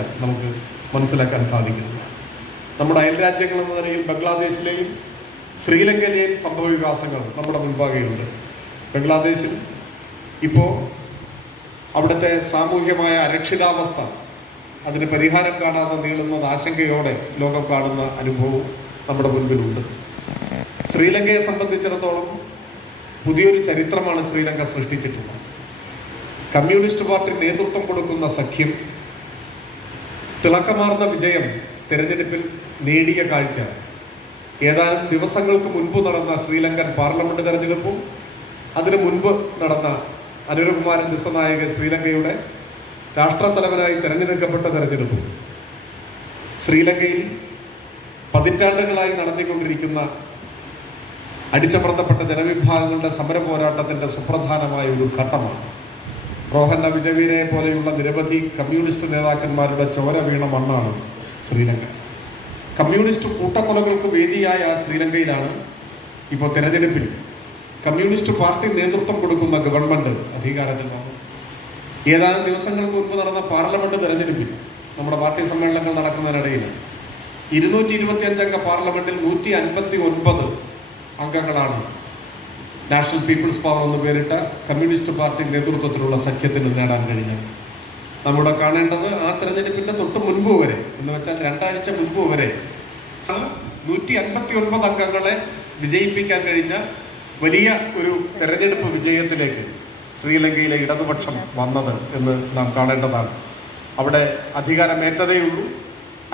നമുക്ക് മനസ്സിലാക്കാൻ സാധിക്കുന്നത്. നമ്മുടെ അയൽരാജ്യങ്ങൾ എന്ന നിലയിൽ ബംഗ്ലാദേശിലെയും ശ്രീലങ്കയിലെയും സംഭവ വികാസങ്ങൾ നമ്മുടെ മുൻപാകെയുണ്ട്. ബംഗ്ലാദേശിൽ ഇപ്പോൾ അവിടുത്തെ സാമൂഹ്യമായ അരക്ഷിതാവസ്ഥ, അതിന് പരിഹാരം കാണാതെ നീളുന്നത് ആശങ്കയോടെ ലോകം കാണുന്ന അനുഭവവും നമ്മുടെ മുൻപിലുണ്ട്. ശ്രീലങ്കയെ സംബന്ധിച്ചിടത്തോളം പുതിയൊരു ചരിത്രമാണ് ശ്രീലങ്ക സൃഷ്ടിച്ചിട്ടുള്ളത്. കമ്മ്യൂണിസ്റ്റ് പാർട്ടി നേതൃത്വം കൊടുക്കുന്ന സഖ്യം തിളക്കമാർന്ന വിജയം തെരഞ്ഞെടുപ്പിൽ നേടിയ കാഴ്ച ഏതാനും ദിവസങ്ങൾക്ക് മുൻപ് നടന്ന ശ്രീലങ്കൻ പാർലമെന്റ് തെരഞ്ഞെടുപ്പും അതിനു മുൻപ് നടന്ന അനുരകുമാരൻ ദിസനായക ശ്രീലങ്കയുടെ രാഷ്ട്രത്തലവനായി തെരഞ്ഞെടുക്കപ്പെട്ട തെരഞ്ഞെടുപ്പും ശ്രീലങ്കയിൽ പതിറ്റാണ്ടുകളായി നടത്തിക്കൊണ്ടിരിക്കുന്ന അടിച്ചമർത്തപ്പെട്ട ജനവിഭാഗങ്ങളുടെ സമര പോരാട്ടത്തിന്റെ സുപ്രധാനമായ ഒരു ഘട്ടമാണ്. റോഹൻ വിജയവീരയെ പോലെയുള്ള നിരവധി കമ്മ്യൂണിസ്റ്റ് നേതാക്കന്മാരുടെ ചോര വീണ മണ്ണാണ് ശ്രീലങ്ക. കമ്മ്യൂണിസ്റ്റ് കൂട്ടക്കൊലകൾക്ക് വേദിയായ ശ്രീലങ്കയിലാണ് ഇപ്പോൾ തെരഞ്ഞെടുപ്പിൽ കമ്മ്യൂണിസ്റ്റ് പാർട്ടി നേതൃത്വം കൊടുക്കുന്ന ഗവൺമെന്റ് അധികാരത്തിൽ വന്നു. ഏതാനും ദിവസങ്ങൾക്ക് മുൻപ് നടന്ന പാർലമെന്റ് തെരഞ്ഞെടുപ്പിൽ നമ്മുടെ പാർട്ടി സമ്മേളനങ്ങൾ നടക്കുന്നതിനിടയിൽ 225 അംഗ പാർലമെന്റിൽ 159 അംഗങ്ങളാണ് നാഷണൽ പീപ്പിൾസ് പവർ എന്ന് പേരിട്ട കമ്മ്യൂണിസ്റ്റ് പാർട്ടി നേതൃത്വത്തിലുള്ള സഖ്യത്തിന് നേടാൻ കഴിഞ്ഞത്. നമ്മുടെ കാണേണ്ടത് ആ തെരഞ്ഞെടുപ്പിന്റെ തൊട്ട് മുൻപ് വരെ എന്ന് വെച്ചാൽ 2 ആഴ്ച മുൻപ് വരെ 159 അംഗങ്ങളെ വിജയിപ്പിക്കാൻ കഴിഞ്ഞ വലിയ ഒരു തെരഞ്ഞെടുപ്പ് വിജയത്തിലേക്ക് ശ്രീലങ്കയിലെ ഇടതുപക്ഷം വന്നത് എന്ന് നാം കാണേണ്ടതാണ്. അവിടെ അധികാരമേറ്റതേയുള്ളൂ.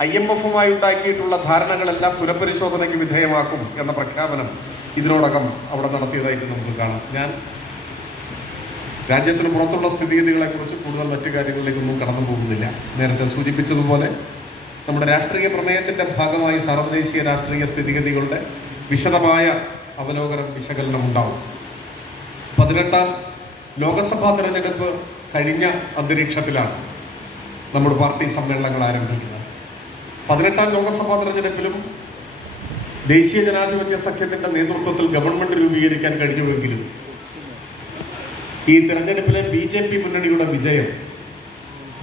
IMF-മായി ഉണ്ടാക്കിയിട്ടുള്ള ധാരണകളെല്ലാം പുനഃപരിശോധനയ്ക്ക് വിധേയമാക്കും എന്ന പ്രഖ്യാപനം ഇതിനോടകം അവിടെ നടത്തിയതായിട്ട് നമുക്ക് കാണാം. ഞാൻ രാജ്യത്തിന് പുറത്തുള്ള സ്ഥിതിഗതികളെക്കുറിച്ച് കൂടുതൽ മറ്റു കാര്യങ്ങളിലേക്കൊന്നും കടന്നു പോകുന്നില്ല. നേരത്തെ സൂചിപ്പിച്ചതുപോലെ നമ്മുടെ രാഷ്ട്രീയ പ്രമേയത്തിൻ്റെ ഭാഗമായി സർവ്വദേശീയ രാഷ്ട്രീയ സ്ഥിതിഗതികളുടെ വിശദമായ അവലോകനം വിശകലനം ഉണ്ടാവും. 18ാം ലോകസഭാ തെരഞ്ഞെടുപ്പ് കഴിഞ്ഞ അന്തരീക്ഷത്തിലാണ് നമ്മുടെ പാർട്ടി സമ്മേളനങ്ങൾ ആരംഭിക്കുന്നത്. 18ാം ലോകസഭാ തെരഞ്ഞെടുപ്പിലും ദേശീയ ജനാധിപത്യ സഖ്യത്തിന്റെ നേതൃത്വത്തിൽ ഗവൺമെന്റ് രൂപീകരിക്കാൻ കഴിഞ്ഞുവെങ്കിലും ഈ തെരഞ്ഞെടുപ്പിലെ BJP മുന്നണിയുടെ വിജയം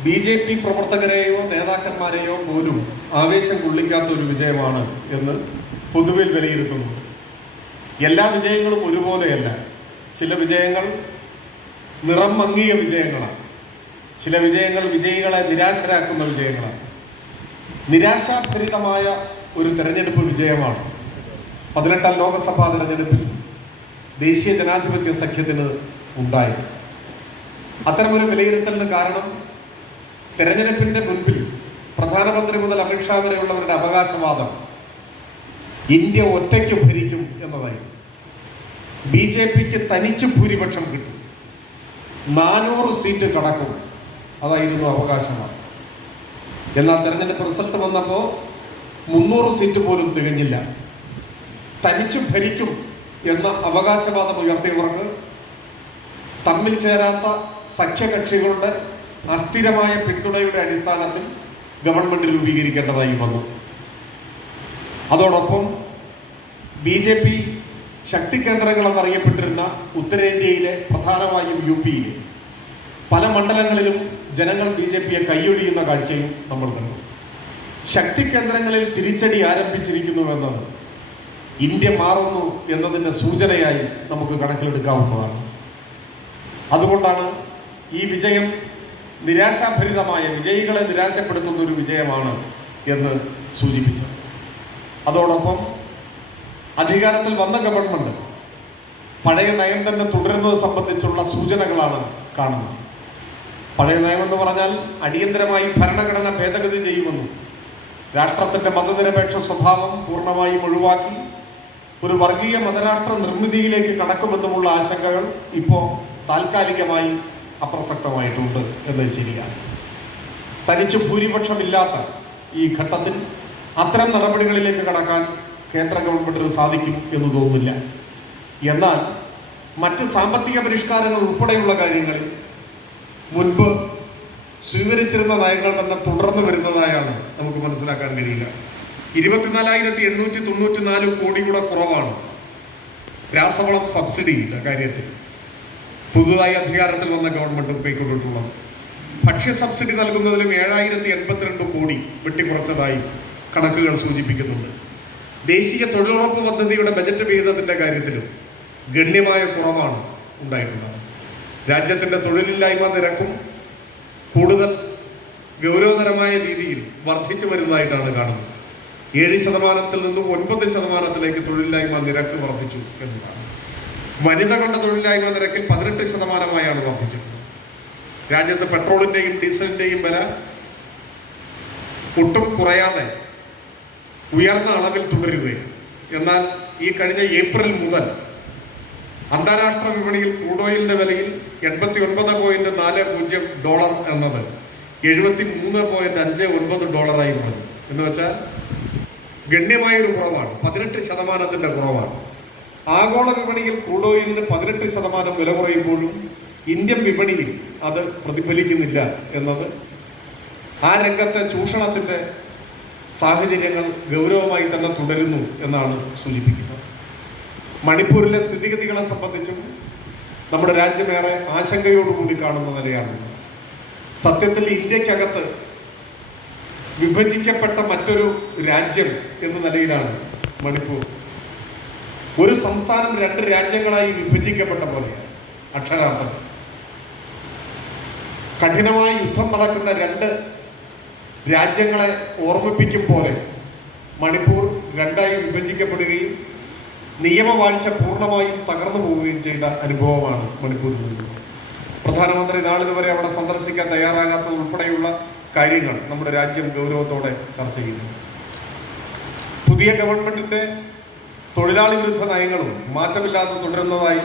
BJP പ്രവർത്തകരെയോ നേതാക്കന്മാരെയോ പോലും ആവേശം കൊള്ളിക്കാത്ത ഒരു വിജയമാണ് എന്ന് പൊതുവിൽ വിലയിരുത്തുന്നു. എല്ലാ വിജയങ്ങളും ഒരുപോലെയല്ല. ചില വിജയങ്ങൾ നിറം മങ്ങിയ വിജയങ്ങളാണ്. ചില വിജയങ്ങൾ വിജയികളെ നിരാശരാക്കുന്ന വിജയങ്ങളാണ്. നിരാശാഭരിതമായ ഒരു തെരഞ്ഞെടുപ്പ് വിജയമാണ് 18ാം ലോകസഭാ തെരഞ്ഞെടുപ്പിൽ ദേശീയ ജനാധിപത്യ സഖ്യത്തിന് ഉണ്ടായത്. അത്തരമൊരു വിലയിരുത്തലിന് കാരണം തെരഞ്ഞെടുപ്പിന്റെ മുൻപിൽ പ്രധാനമന്ത്രി മുതൽ അമിത്ഷാ വരെയുള്ളവരുടെ അവകാശവാദം ഇന്ത്യ ഒറ്റയ്ക്ക് ഭരിക്കും എന്നതായിരുന്നു. BJPക്ക് തനിച്ച് ഭൂരിപക്ഷം കിട്ടും, 400 സീറ്റ് കടക്കും, അതായിരുന്നു അവകാശവാദം. എന്നാൽ തെരഞ്ഞെടുപ്പ് റിസൾട്ട് വന്നപ്പോൾ 300 സീറ്റ് പോലും തികഞ്ഞില്ല. തനിച്ചു ഭരിക്കും എന്ന അവകാശവാദം ഉയർത്തിയവർക്ക് തമ്മിൽ ചേരാത്ത സഖ്യകക്ഷികളുടെ അസ്ഥിരമായ പിന്തുണയുടെ അടിസ്ഥാനത്തിൽ ഗവൺമെന്റ് രൂപീകരിക്കേണ്ടതായി വന്നു. അതോടൊപ്പം BJP ശക്തി കേന്ദ്രങ്ങളെന്നറിയപ്പെട്ടിരുന്ന ഉത്തരേന്ത്യയിലെ പ്രധാനമായും UP-യിലെ പല മണ്ഡലങ്ങളിലും ജനങ്ങൾ BJPയെ കൈയൊഴിയുന്ന കാഴ്ചയും നമ്മൾ കണ്ടു. ശക്തി കേന്ദ്രങ്ങളിൽ തിരിച്ചടി ആരംഭിച്ചിരിക്കുന്നു എന്നത് ഇന്ത്യ മാറുന്നു എന്നതിൻ്റെ സൂചനയായി നമുക്ക് കണക്കിലെടുക്കാവുന്നതാണ്. അതുകൊണ്ടാണ് ഈ വിജയം നിരാശാഭരിതമായ വിജയികളെ നിരാശപ്പെടുത്തുന്ന ഒരു വിജയമാണ് എന്ന് സൂചിപ്പിച്ചത്. അതോടൊപ്പം അധികാരത്തിൽ വന്ന ഗവൺമെന്റ് പഴയ നയം തന്നെ തുടരുന്നത് സംബന്ധിച്ചുള്ള സൂചനകളാണ് കാണുന്നത്. പഴയ നയമെന്ന് പറഞ്ഞാൽ അടിയന്തരമായി ഭരണഘടന ഭേദഗതി ചെയ്യുമെന്നും രാഷ്ട്രത്തിന്റെ മതനിരപേക്ഷ സ്വഭാവം പൂർണ്ണമായും ഒഴിവാക്കി ഒരു വർഗീയ മതരാഷ്ട്ര നിർമ്മിതിയിലേക്ക് കടക്കുമെന്നുമുള്ള ആശങ്കകൾ ഇപ്പോൾ താൽക്കാലികമായി അപ്രസക്തമായിട്ടുണ്ട് എന്നത് ശരിയാണ്. തനിച്ച് ഭൂരിപക്ഷമില്ലാത്ത ഈ ഘട്ടത്തിൽ അത്തരം നടപടികളിലേക്ക് കടക്കാൻ കേന്ദ്ര ഗവൺമെന്റിന് സാധിക്കും എന്ന് തോന്നുന്നില്ല. എന്നാൽ മറ്റ് സാമ്പത്തിക പരിഷ്കാരങ്ങൾ ഉൾപ്പെടെയുള്ള കാര്യങ്ങളിൽ മുൻപ് സ്വീകരിച്ചിരുന്ന നയങ്ങൾ തന്നെ തുടർന്നു വരുന്നതായാണ് നമുക്ക് മനസ്സിലാക്കാൻ കഴിയുക. 24,894 കോടി കൂടെ കുറവാണ് രാസവളം സബ്സിഡിയുടെ കാര്യത്തിൽ പുതുതായി അധികാരത്തിൽ വന്ന ഗവൺമെന്റ് കൈക്കൊണ്ടിട്ടുള്ളത്. ഭക്ഷ്യ സബ്സിഡി നൽകുന്നതിലും 7082 കോടി വെട്ടിക്കുറച്ചതായി കണക്കുകൾ സൂചിപ്പിക്കുന്നുണ്ട്. ദേശീയ തൊഴിലുറപ്പ് പദ്ധതിയുടെ ബജറ്റ് വിഹിതത്തിന്റെ കാര്യത്തിലും ഗണ്യമായ കുറവാണ് ഉണ്ടായിട്ടുള്ളത്. രാജ്യത്തിന്റെ തൊഴിലില്ലായ്മ നിരക്കും കൂടുതൽ ഗൗരവതരമായ രീതിയിൽ വർദ്ധിച്ചു വരുന്നതായിട്ടാണ് കാണുന്നത്. 7% നിന്നും 9% തൊഴിലില്ലായ്മ നിരക്ക് വർദ്ധിച്ചു എന്നതാണ്. വനിതകളുടെ തൊഴിലില്ലായ്മ നിരക്കിൽ 18% വർദ്ധിച്ചിട്ടുള്ളത്. രാജ്യത്ത് പെട്രോളിന്റെയും ഡീസലിന്റെയും വില ഒട്ടും കുറയാതെ ഉയർന്ന അളവിൽ തുടരുകയും, എന്നാൽ ഈ കഴിഞ്ഞ ഏപ്രിൽ മുതൽ അന്താരാഷ്ട്ര വിപണിയിൽ ക്രൂഡ് ഓയിലിന്റെ വിലയിൽ $89.40 എന്നത് $73.59 കുറഞ്ഞു. എന്ന് വെച്ചാൽ ഗണ്യമായൊരു കുറവാണ്, 18% കുറവാണ്. ആഗോള വിപണിയിൽ ക്രൂഡ് ഓയിലിന് 18% വില കുറയുമ്പോഴും ഇന്ത്യൻ വിപണിയിൽ അത് പ്രതിഫലിക്കുന്നില്ല എന്നത് ആ രംഗത്തെ ചൂഷണത്തിന്റെ സാഹചര്യങ്ങൾ ഗൗരവമായി തന്നെ തുടരുന്നു എന്നാണ് സൂചിപ്പിക്കുന്നത്. മണിപ്പൂരിലെ സ്ഥിതിഗതികളെ സംബന്ധിച്ചും നമ്മുടെ രാജ്യമേറെ ആശങ്കയോടുകൂടി കാണുന്ന നിലയാണ്. സത്യത്തിൽ ഇന്ത്യക്കകത്ത് വിഭജിക്കപ്പെട്ട മറ്റൊരു രാജ്യം എന്ന നിലയിലാണ് മണിപ്പൂർ. ഒരു സംസ്ഥാനം 2 രാജ്യങ്ങളായി വിഭജിക്കപ്പെട്ട പോലെ അക്ഷരാർത്ഥത്തിൽ. കഠിനമായ യുദ്ധം നടക്കുന്ന 2 രാജ്യങ്ങളെ ഓർമ്മിപ്പിക്കും പോലെ മണിപ്പൂർ 2ആയി വിഭജിക്കപ്പെടുകയും നിയമവാഴ്ച പൂർണ്ണമായും തകർന്നു പോവുകയും ചെയ്ത അനുഭവമാണ് മണിപ്പൂരിൽ നിന്നുള്ളത്. പ്രധാനമന്ത്രി നാളിതുവരെ അവിടെ സന്ദർശിക്കാൻ തയ്യാറാകാത്തത് ഉൾപ്പെടെയുള്ള കാര്യങ്ങൾ നമ്മുടെ രാജ്യം ഗൗരവത്തോടെ ചർച്ച ചെയ്യുന്നു. പുതിയ ഗവൺമെന്റിന്റെ തൊഴിലാളി വിരുദ്ധ നയങ്ങളും മാറ്റമില്ലാതെ തുടരുന്നതായി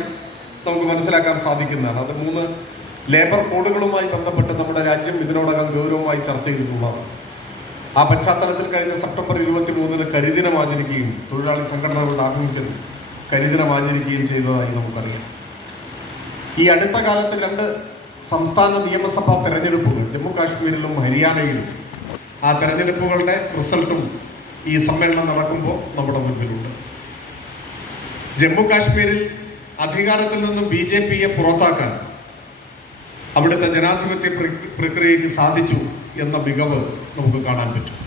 നമുക്ക് മനസ്സിലാക്കാൻ സാധിക്കുന്നതാണ്. അത് 3 ലേബർ കോഡുകളുമായി ബന്ധപ്പെട്ട് നമ്മുടെ രാജ്യം ഇതിനോടകം ഗൗരവമായി ചർച്ച ചെയ്തിട്ടുള്ളതാണ്. ആ പശ്ചാത്തലത്തിൽ കഴിഞ്ഞ സെപ്റ്റംബർ 23 കരിദിനം ആചരിക്കുകയും തൊഴിലാളി സംഘടനകളുടെ ആഭിമുഖ്യത്തിൽ കരിദിനം ആചരിക്കുകയും ചെയ്തതായി നമുക്കറിയാം. ഈ അടുത്ത കാലത്ത് 2 സംസ്ഥാന നിയമസഭാ തെരഞ്ഞെടുപ്പുകൾ ജമ്മു കാശ്മീരിലും ഹരിയാനയിലും, ആ തെരഞ്ഞെടുപ്പുകളുടെ റിസൾട്ടും ഈ സമ്മേളനം നടക്കുമ്പോൾ നമ്മുടെ മുൻപിലുണ്ട്. ജമ്മു കാശ്മീരിൽ അധികാരത്തിൽ നിന്നും BJPയെ പുറത്താക്കാൻ അവിടുത്തെ ജനാധിപത്യ പ്രക്രിയയ്ക്ക് സാധിച്ചു എന്ന മികവ് നമുക്ക് കാണാൻ പറ്റും.